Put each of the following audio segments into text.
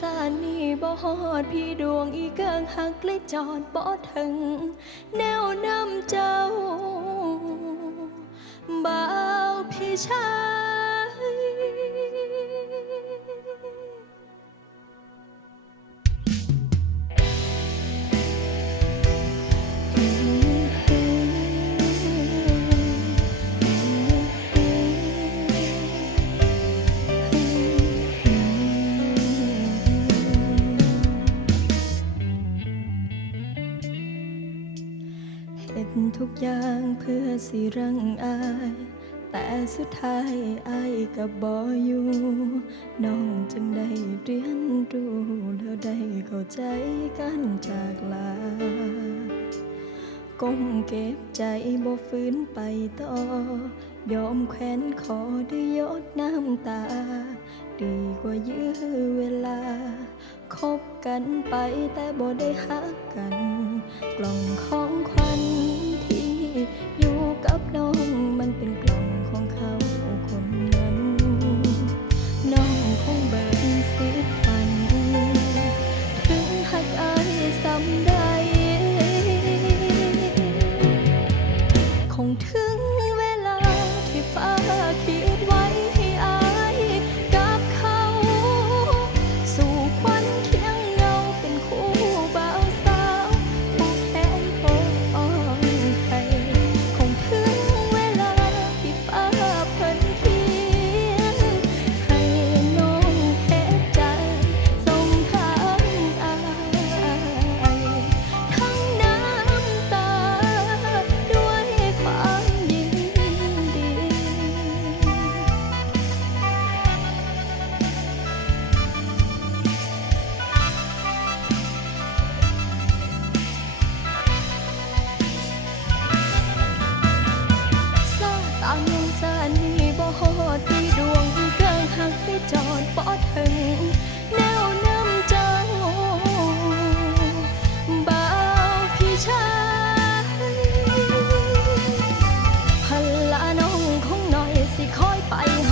สานี่บ่ฮอดพี่ดวงอีเกิงหักเลยจอดบ่ถึง แนวนำเจ้า บ่าวพี่ชาย ทุกอย่างเพื่อสิรังอาย แต่สุดท้ายอายกับบออยู่น้องจึงได้เรียนรู้แล้วได้เข้าใจกันจากลาก้มเก็บใจบ่ฟื้นไปต่อ ยอมแขวนคอด้วยยดน้ำตา ดีกว่ายื้อเวลา คบกันไปแต่บ่ได้หักกัน กล่องของขวัญ คอยไป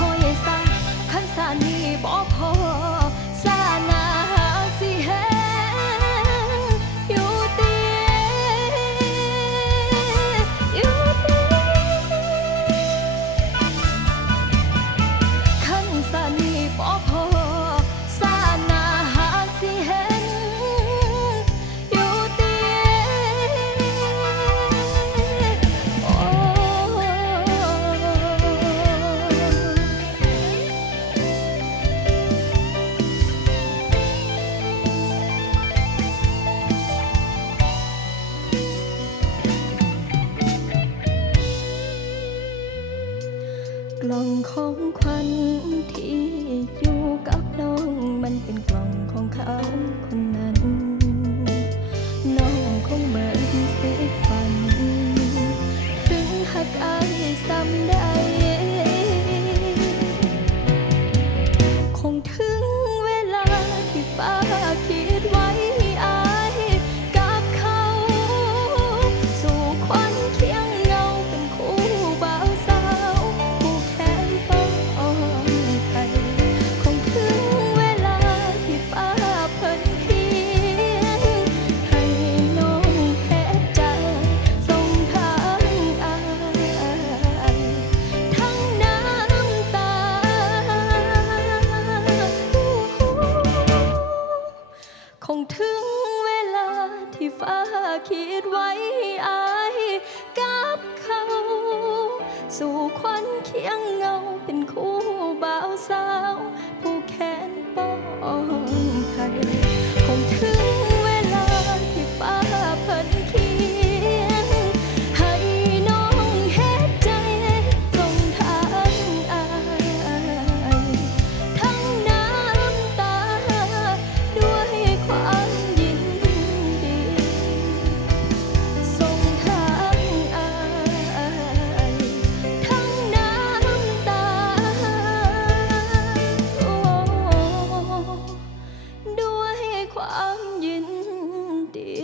กล่องของขวัญที่อยู่กับน้องมันเป็นกล่องของเขาคนนั้น น้องคงเหมือนสีฝัน ถึงหักอายซ้ำได้ ฟ้าคิดไว้อา khoáng nhìn tiền